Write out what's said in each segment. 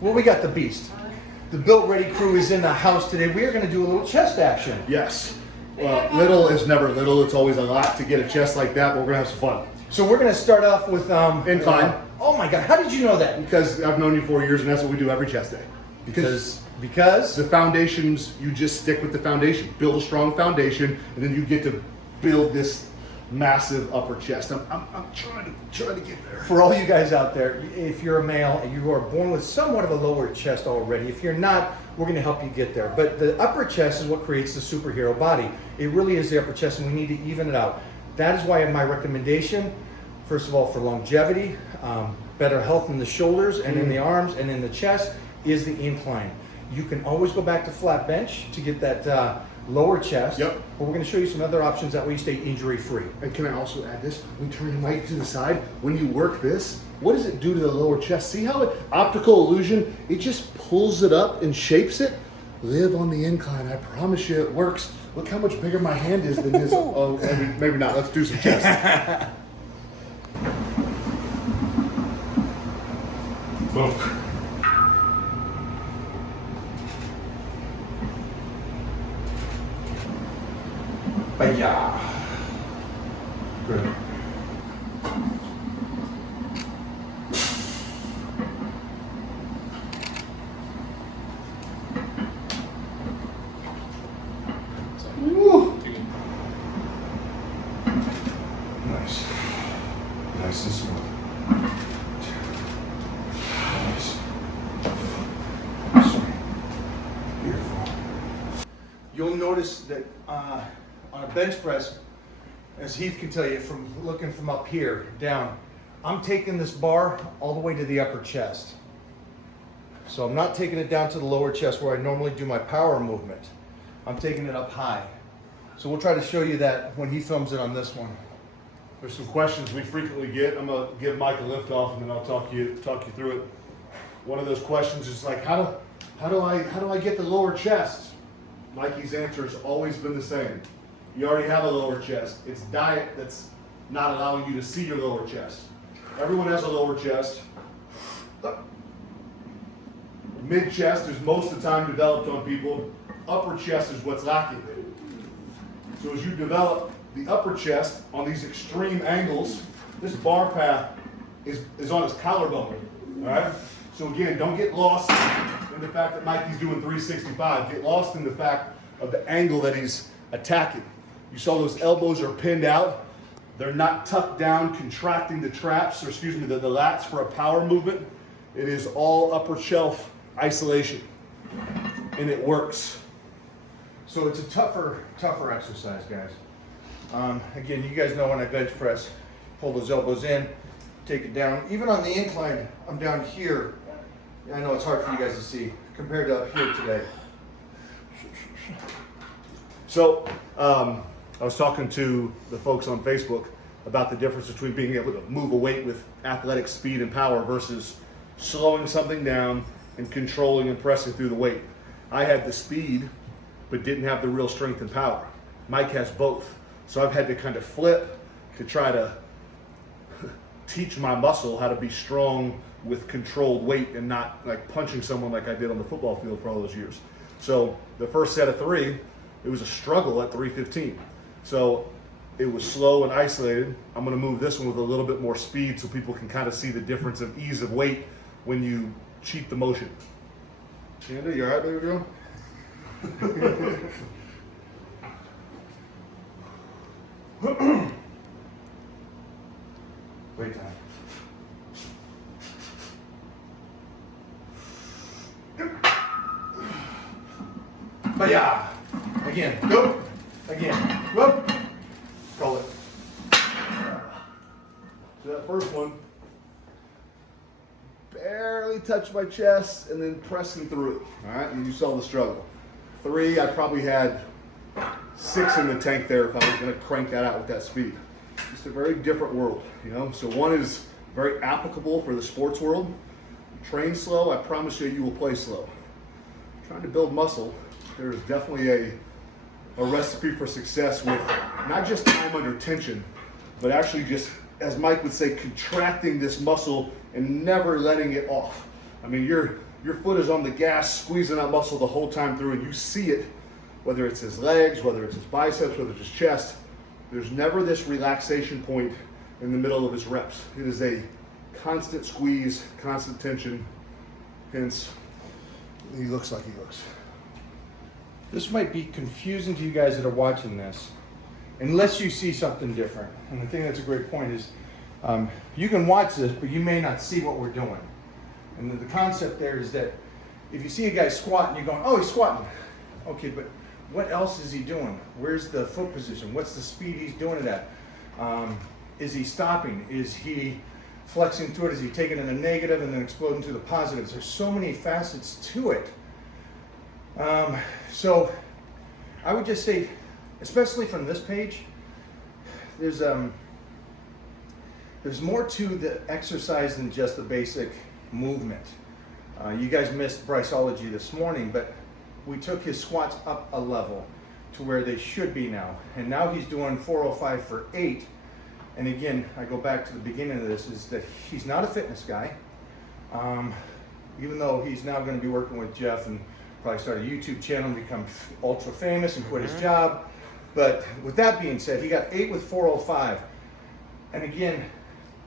Well, we got the beast. The Built Ready crew is in the house today. We are going to do a little chest action. Yes. Well, little is never little. It's always a lot to get a chest like that, but we're going to have some fun. So we're going to start off with... incline. Oh my God, how did you know that? Because I've known you 4 years, and that's what we do every chest day. Because the foundations, you just stick with the foundation. Build a strong foundation, and then you get to build this massive upper chest. I'm trying to get there. For all you guys out there, if you're a male and you are born with somewhat of a lower chest already, if you're not, we're going to help you get there. But the upper chest is what creates the superhero body. It really is the upper chest, and we need to even it out. That is why my recommendation, first of all, for longevity, better health in the shoulders and in the arms and in the chest, is the incline. You can always go back to flat bench to get that lower chest. Yep. But we're going to show you some other options that way you stay injury free. And can I also add this? When you turn your mic to the side, when you work this, what does it do to the lower chest? See how optical illusion, it just pulls it up and shapes it? Live on the incline. I promise you it works. Look how much bigger my hand is than his. Oh, maybe not. Let's do some chest. Boom. Baya. Good. Nice. Nice and smooth. Nice. Sweet. Beautiful. You'll notice that on a bench press, as Heath can tell you from looking from up here down, I'm taking this bar all the way to the upper chest. So I'm not taking it down to the lower chest where I normally do my power movement. I'm taking it up high. So we'll try to show you that when he thumbs it on this one. There's some questions we frequently get. I'm gonna give Mike a lift off, and then I'll talk you through it. One of those questions is like, how do I get the lower chest? Mikey's answer has always been the same. You already have a lower chest. It's diet that's not allowing you to see your lower chest. Everyone has a lower chest. Mid chest is most of the time developed on people. Upper chest is what's lacking. So as you develop the upper chest on these extreme angles, this bar path is on his collarbone. All right. So again, don't get lost in the fact that Mikey's doing 365. Get lost in the fact of the angle that he's attacking. You saw those elbows are pinned out. They're not tucked down, contracting the traps, or excuse me, the lats for a power movement. It is all upper shelf isolation, and it works. So it's a tougher exercise, guys. Again, you guys know when I bench press, pull those elbows in, take it down. Even on the incline, I'm down here. I know it's hard for you guys to see compared to up here today. So I was talking to the folks on Facebook about the difference between being able to move a weight with athletic speed and power versus slowing something down and controlling and pressing through the weight. I had the speed, but didn't have the real strength and power. Mike has both. So I've had to kind of flip to try to teach my muscle how to be strong with controlled weight and not like punching someone like I did on the football field for all those years. So the first set of 3, it was a struggle at 315. So it was slow and isolated. I'm gonna move this one with a little bit more speed so people can kind of see the difference of ease of weight when you cheat the motion. Andy, you all right, baby girl? Wait time. Baya. Again. Go. Again. Whoop. Roll it. So that first one, barely touched my chest and then pressing through. All right, and you saw the struggle. 3, I probably had 6 in the tank there if I was going to crank that out with that speed. It's a very different world, you know. So one is very applicable for the sports world. Train slow, I promise you, you will play slow. Trying to build muscle, there is definitely a recipe for success with not just time under tension, but actually just, as Mike would say, contracting this muscle and never letting it off. I mean, you're your foot is on the gas, squeezing that muscle the whole time through, and you see it, whether it's his legs, whether it's his biceps, whether it's his chest. There's never this relaxation point in the middle of his reps. It is a constant squeeze, constant tension, hence he looks like he looks. This might be confusing to you guys that are watching this, unless you see something different. And I think that's a great point is, you can watch this, but you may not see what we're doing. And the concept there is that if you see a guy squatting, you're going, oh, he's squatting. Okay, but what else is he doing? Where's the foot position? What's the speed he's doing it at? Is he stopping? Is he flexing through it? Is he taking in a negative and then exploding to the positives? There's so many facets to it. So I would just say, especially from this page, there's more to the exercise than just the basic movement. You guys missed Bryceology this morning, but we took his squats up a level to where they should be now. And now he's doing 405 for 8. And again, I go back to the beginning of this, is that he's not a fitness guy. Even though he's now going to be working with Jeff and probably start a YouTube channel and become ultra famous and quit his job. But with that being said, he got 8 with 405. And again,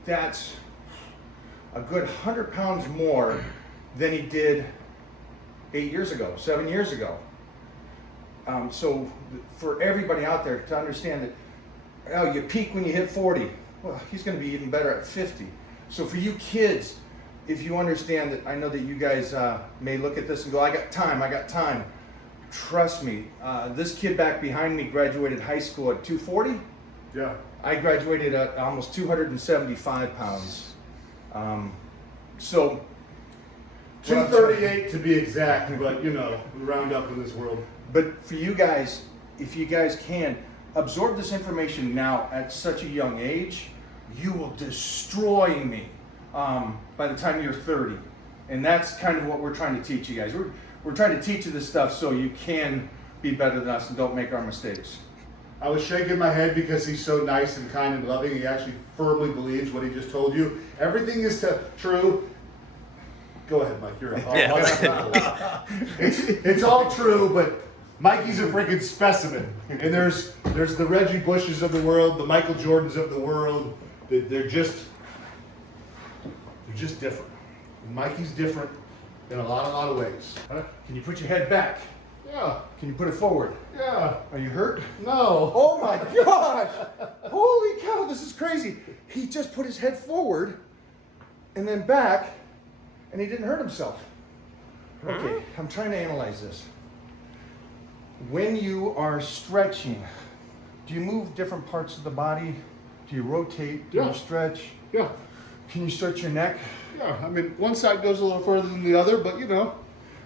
that's a good 100 pounds more than he did 8 years ago, 7 years ago. So for everybody out there to understand that, oh, you peak when you hit 40. Well, he's going to be even better at 50. So for you kids, if you understand that, I know that you guys may look at this and go, I got time. Trust me, this kid back behind me graduated high school at 240. Yeah. I graduated at almost 275 pounds. So 238 to be exact, but you know, we round up in this world. But for you guys, if you guys can absorb this information now at such a young age, you will destroy me by the time you're 30. And that's kind of what we're trying to teach you guys. We're trying to teach you this stuff so you can be better than us and don't make our mistakes. I was shaking my head because he's so nice and kind and loving. He actually firmly believes what he just told you. Everything is true. Go ahead, Mike. You're it's all true, but Mikey's a freaking specimen. And there's the Reggie Bushes of the world, the Michael Jordans of the world. They're just different. And Mikey's different in a lot of ways. Huh? Can you put your head back? Yeah. Can you put it forward? Yeah. Are you hurt? No. Oh my gosh! Holy cow, this is crazy. He just put his head forward and then back, and he didn't hurt himself. Okay, I'm trying to analyze this. When you are stretching, do you move different parts of the body? Do you rotate? Do you stretch? Yeah. Can you stretch your neck? Yeah. I mean, one side goes a little further than the other, but you know.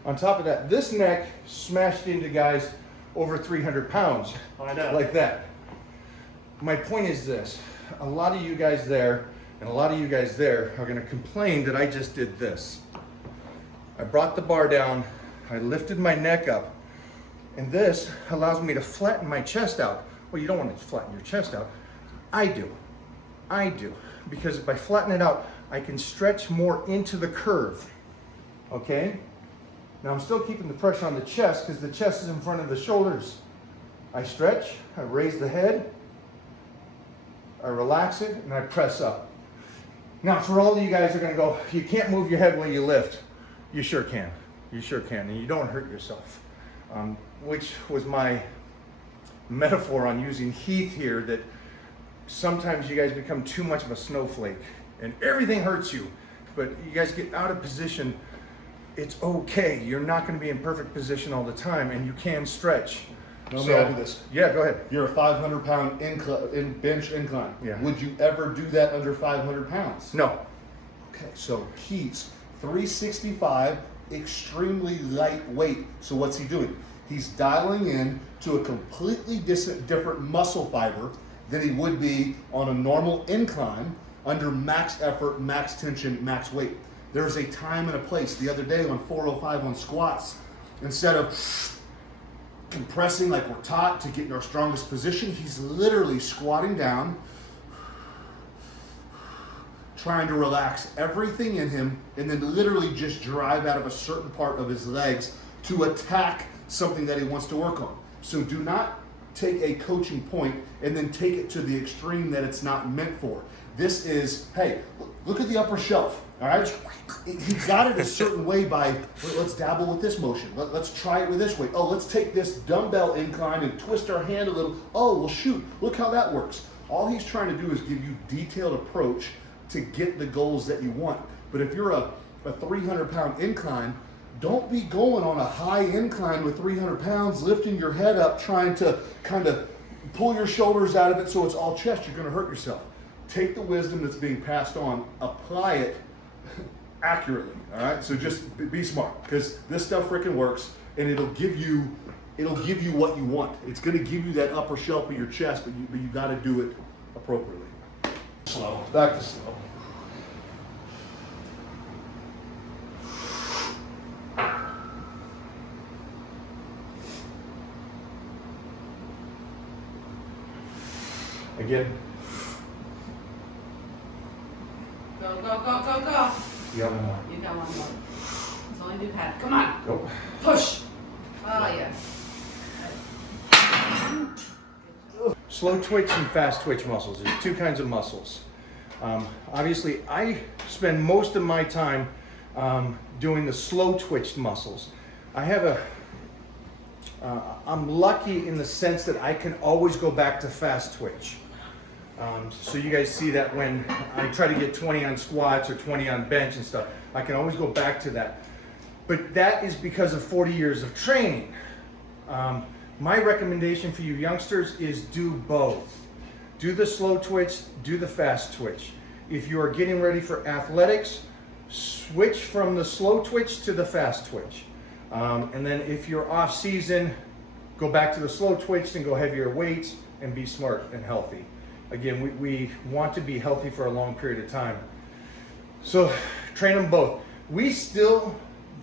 On top of that, this neck smashed into guys over 300 pounds. I know. Like that. My point is this. A lot of you guys there and a lot of you guys there are going to complain that I just did this. I brought the bar down, I lifted my neck up, and this allows me to flatten my chest out. Well, you don't want to flatten your chest out. I do. Because by flattening it out, I can stretch more into the curve. Okay? Now I'm still keeping the pressure on the chest because the chest is in front of the shoulders. I stretch, I raise the head, I relax it, and I press up. Now for all of you guys who are going to go, you can't move your head when you lift. You sure can. You sure can. And you don't hurt yourself. Which was my metaphor on using Heath here, that sometimes you guys become too much of a snowflake and everything hurts you. But you guys get out of position. It's okay. You're not going to be in perfect position all the time, and you can stretch. Let me add to this. Yeah, go ahead. You're a 500-pound bench incline. Yeah. Would you ever do that under 500 pounds? No. Okay, so Heath's 365, extremely lightweight. So what's he doing? He's dialing in to a completely different muscle fiber than he would be on a normal incline under max effort, max tension, max weight. There's a time and a place. The other day on 405 on squats, instead of compressing like we're taught to get in our strongest position, he's literally squatting down, trying to relax everything in him and then literally just drive out of a certain part of his legs to attack something that he wants to work on. So do not take a coaching point and then take it to the extreme that it's not meant for. This is, hey, look at the upper shelf, all right? He got it a certain way by, let's dabble with this motion. Let's try it with this way. Oh, let's take this dumbbell incline and twist our hand a little. Oh, well, shoot, look how that works. All he's trying to do is give you detailed approach to get the goals that you want. But if you're a 300-pound incline, don't be going on a high incline with 300 pounds, lifting your head up, trying to kind of pull your shoulders out of it so it's all chest. You're going to hurt yourself. Take the wisdom that's being passed on, apply it accurately, all right? So just be smart, because this stuff freaking works, and it'll give you what you want. It's going to give you that upper shelf of your chest, but you got to do it appropriately. Slow. Back to slow. Again. Go, go, go, go, go. You got one more. You got one more. It's only new pad. Come on. Go. Push. Oh, yeah. Slow twitch and fast twitch muscles. There's two kinds of muscles. Obviously, I spend most of my time doing the slow twitch muscles. I'm lucky in the sense that I can always go back to fast twitch. So you guys see that when I try to get 20 on squats or 20 on bench and stuff, I can always go back to that. But that is because of 40 years of training. My recommendation for you youngsters is do both. Do the slow twitch, do the fast twitch. If you are getting ready for athletics, switch from the slow twitch to the fast twitch. And then if you're off season, go back to the slow twitch and go heavier weights and be smart and healthy. Again, we want to be healthy for a long period of time. So train them both. We still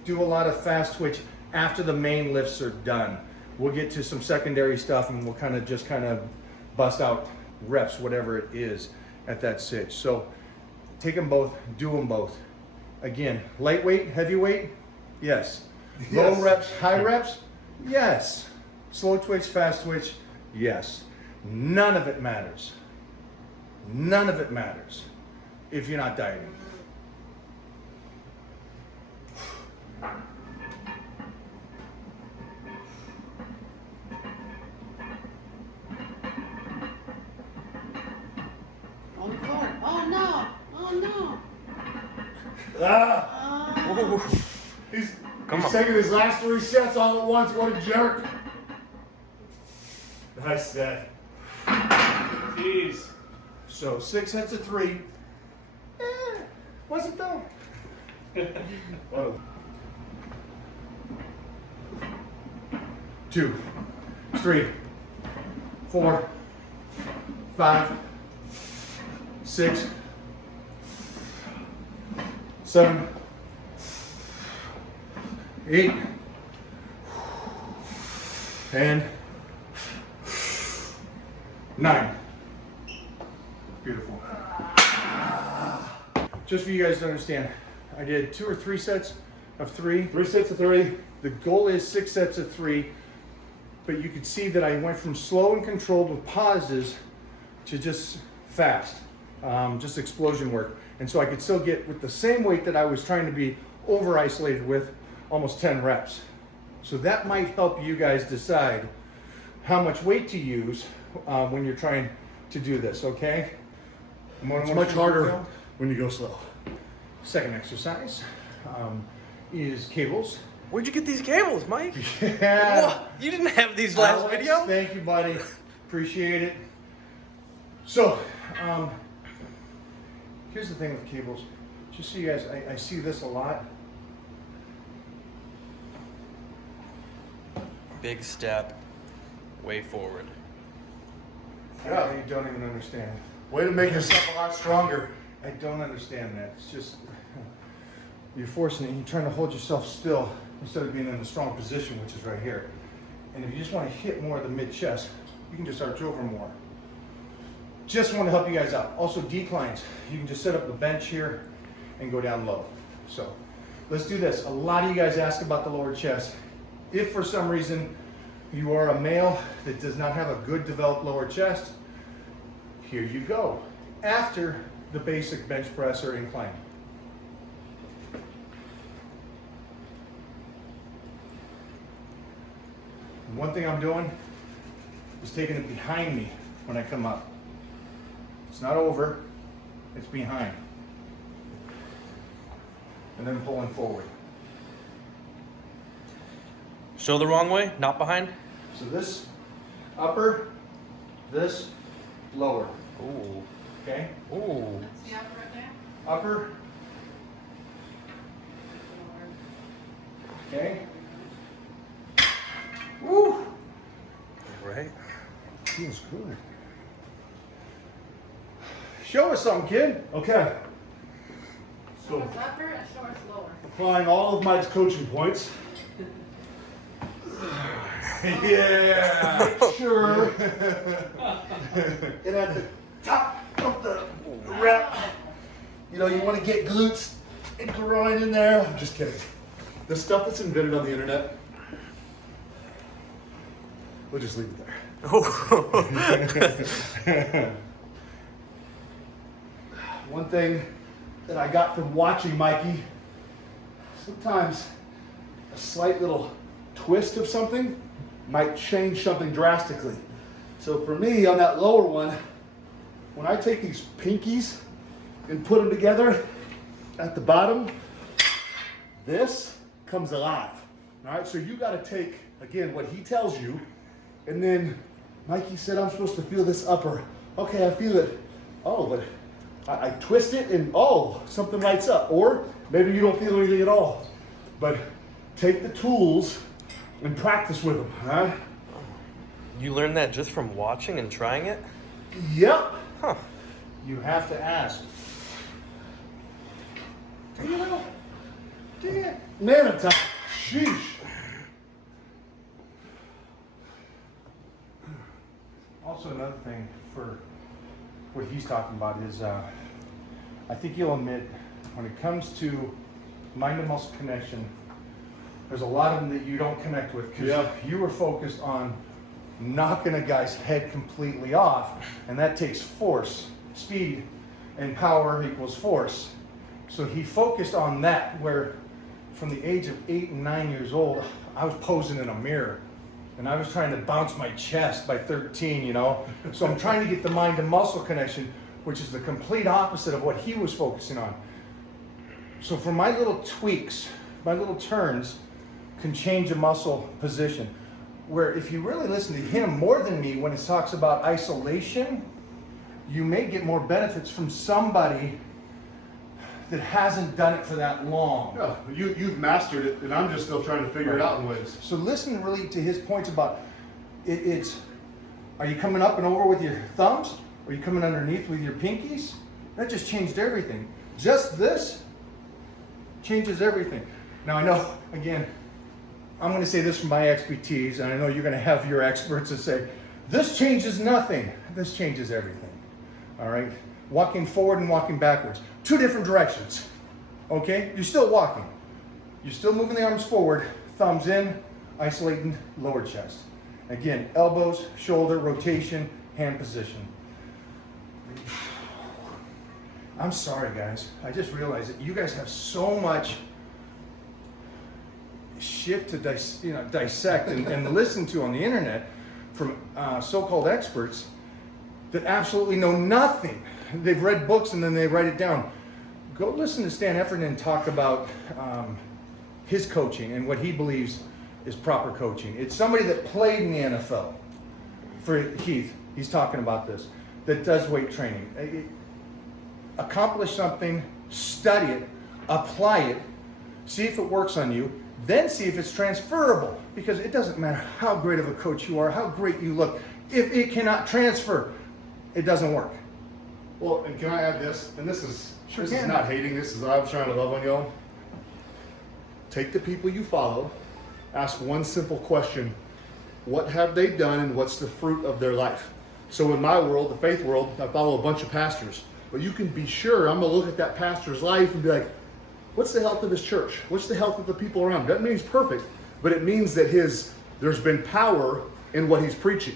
do a lot of fast twitch after the main lifts are done. We'll get to some secondary stuff and we'll kind of bust out reps, whatever it is at that sitch. So take them both, do them both. Again, lightweight, heavyweight, yes. Low reps, high reps, yes. Slow twitch, fast twitch, yes. None of it matters. None of it matters if you're not dieting. On the floor. Oh, no. Oh, no. Ah! Oh. He's taking his last 3 sets all at once. What a jerk. Nice set. Jeez. So 6 sets of 3. Was it though? Whoa. 2, 3, 4, 5, 6, 7, 8, and 9. Beautiful. Just for you guys to understand, I did 2 or 3 sets of 3. 3 sets of 3. The goal is 6 sets of 3, but you could see that I went from slow and controlled with pauses to just fast, just explosion work. And so I could still get, with the same weight that I was trying to be over isolated with, almost 10 reps. So that might help you guys decide how much weight to use when you're trying to do this, okay? It's much harder when you go slow. Second exercise is cables. Where'd you get these cables, Mike? Yeah. What? You didn't have these last Alex, video? Thank you, buddy. Appreciate it. So, here's the thing with cables. Just so you guys, I see this a lot. Big step, way forward. Yeah, you don't even understand. Way to make yourself a lot stronger. I don't understand that. It's just, you're forcing it. You're trying to hold yourself still instead of being in a strong position, which is right here. And if you just want to hit more of the mid-chest, you can just arch over more. just want to help you guys out. Also declines. You can just set up the bench here and go down low. So let's do this. A lot of you guys ask about the lower chest. If for some reason you are a male that does not have a good developed lower chest, here you go. After the basic bench press or incline. One thing I'm doing is taking it behind me when I come up. It's not over, it's behind. And then pulling forward. So the wrong way, not behind? So this upper, this lower. Ooh. Okay? Ooh. That's the upper right there. Upper. Okay? Woo! Right. Feels good. Show us something, kid. Okay. Show So us upper and show us lower. applying all of my coaching points. Yeah, sure. And at the top of the rep, you know, you want to get glutes and groin in there. I'm just kidding. The stuff that's invented on the internet, we'll just leave it there. One thing that I got from watching Mikey, sometimes a slight little twist of something might change something drastically. So for me, on that lower one, when I take these pinkies and put them together at the bottom, this comes alive. All right, so you got to take, again, what he tells you, and then Mikey said I'm supposed to feel this upper. Okay, I feel it. Oh, but I twist it and oh, something lights up. Or maybe you don't feel anything at all. But take the tools and practice with them, all right? You learned that just from watching and trying it? Yep. Huh. You have to ask. Do you know? Do you? Man of time. Sheesh. Also, another thing for what he's talking about is, I think you'll admit, when it comes to mind to muscle connection, there's a lot of them that you don't connect with because you were focused on knocking a guy's head completely off, and that takes force, speed, and power equals force. So he focused on that, where from the age of 8 and 9 years old, I was posing in a mirror. And I was trying to bounce my chest by 13, you know? So I'm trying to get the mind to muscle connection, which is the complete opposite of what he was focusing on. So for my little tweaks, my little turns can change a muscle position. Where if you really listen to him more than me when he talks about isolation, you may get more benefits from somebody that hasn't done it for that long. Yeah, you've mastered it, and I'm just still trying to figure it out in ways. So listen really to his points about it's, are you coming up and over with your thumbs? Or are you coming underneath with your pinkies? That just changed everything. Just this changes everything. Now I know, again, I'm going to say this from my expertise, and I know you're going to have your experts that say, this changes nothing. This changes everything. All right? Walking forward and walking backwards. 2 different directions. Okay? You're still walking. You're still moving the arms forward, thumbs in, isolating lower chest. Again, elbows, shoulder, rotation, hand position. I'm sorry, guys. I just realized that you guys have so much shit to dissect and listen to on the internet from so-called experts that absolutely know nothing. They've read books and then they write it down. Go listen to Stan Effernan talk about his coaching and what he believes is proper coaching. It's somebody that played in the NFL. For Heath, he's talking about this, that does weight training. Accomplish something, study it, apply it, see if it works on you, then see if it's transferable. Because it doesn't matter how great of a coach you are, how great you look. If it cannot transfer, it doesn't work. Well, and can I add this? And this is not hating, this is I'm trying to love on y'all. Take the people you follow, ask one simple question. What have they done and what's the fruit of their life? So in my world, the faith world, I follow a bunch of pastors. But you can be sure I'm going to look at that pastor's life and be like, what's the health of his church? What's the health of the people around him? Doesn't mean he's perfect, but it means that there's been power in what he's preaching.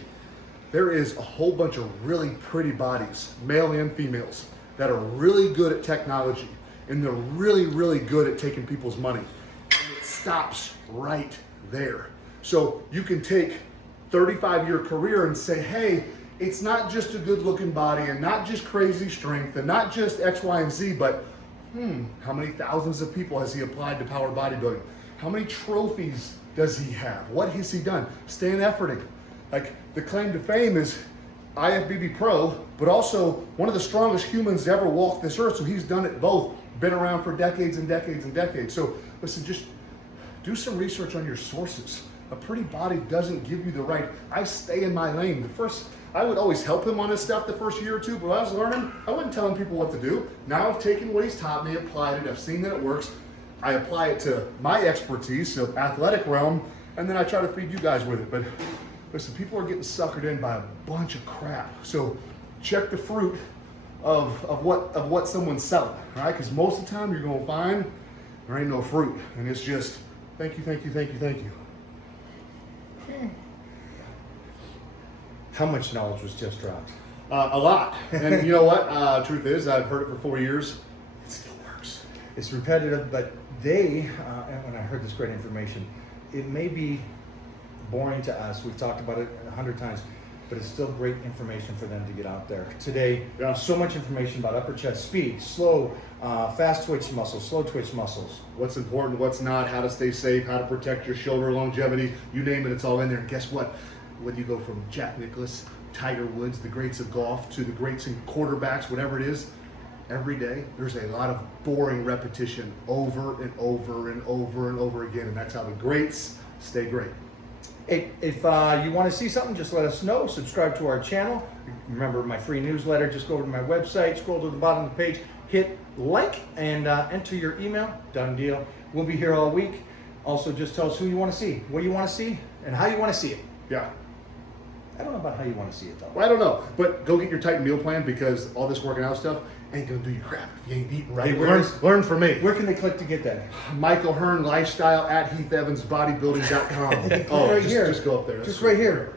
There is a whole bunch of really pretty bodies, male and females, that are really good at technology, and they're really, really good at taking people's money. And it stops right there. So you can take 35-year career and say, hey, it's not just a good looking body and not just crazy strength and not just X, Y, and Z, but how many thousands of people has he applied to power bodybuilding? How many trophies does he have? What has he done? Staying efforting. Like the claim to fame is IFBB Pro, but also one of the strongest humans to ever walk this earth. So he's done it both, been around for decades and decades and decades. So listen, just do some research on your sources. A pretty body doesn't give you the right. I stay in my lane. I would always help him on his stuff the first year or two, but when I was learning, I wasn't telling people what to do. Now I've taken what he's taught me, applied it, I've seen that it works. I apply it to my expertise, so athletic realm, and then I try to feed you guys with it. But listen, people are getting suckered in by a bunch of crap. So check the fruit of what someone's selling, right? Because most of the time you're gonna find there ain't no fruit, and it's just thank you, thank you, thank you, thank you. How much knowledge was just dropped? A lot. And you know what? Truth is, I've heard it for 4 years. It still works. It's repetitive, but and when I heard this great information, it may be boring to us. We've talked about it 100 times, but it's still great information for them to get out there. Today, so much information about upper chest speed, slow, fast twitch muscles, slow twitch muscles. What's important, what's not, how to stay safe, how to protect your shoulder longevity, you name it, it's all in there. And guess what? Whether you go from Jack Nicklaus, Tiger Woods, the greats of golf, to the greats in quarterbacks, whatever it is, every day there's a lot of boring repetition over and over and over and over again. And that's how the greats stay great. Hey, if you want to see something, just let us know. Subscribe to our channel. Remember my free newsletter. Just go over to my website, scroll to the bottom of the page, hit like, and enter your email. Done deal. We'll be here all week. Also, just tell us who you want to see, what you want to see, and how you want to see it. Yeah. I don't know about how you want to see it, though. Well, I don't know, but go get your Titan meal plan, because all this working out stuff ain't gonna do you crap if you ain't eating right. Hey, learn from me. Where can they click to get that? Michael Hearn Lifestyle at HeathEvansBodybuilding.com. Right here. Just go up there. Just right here.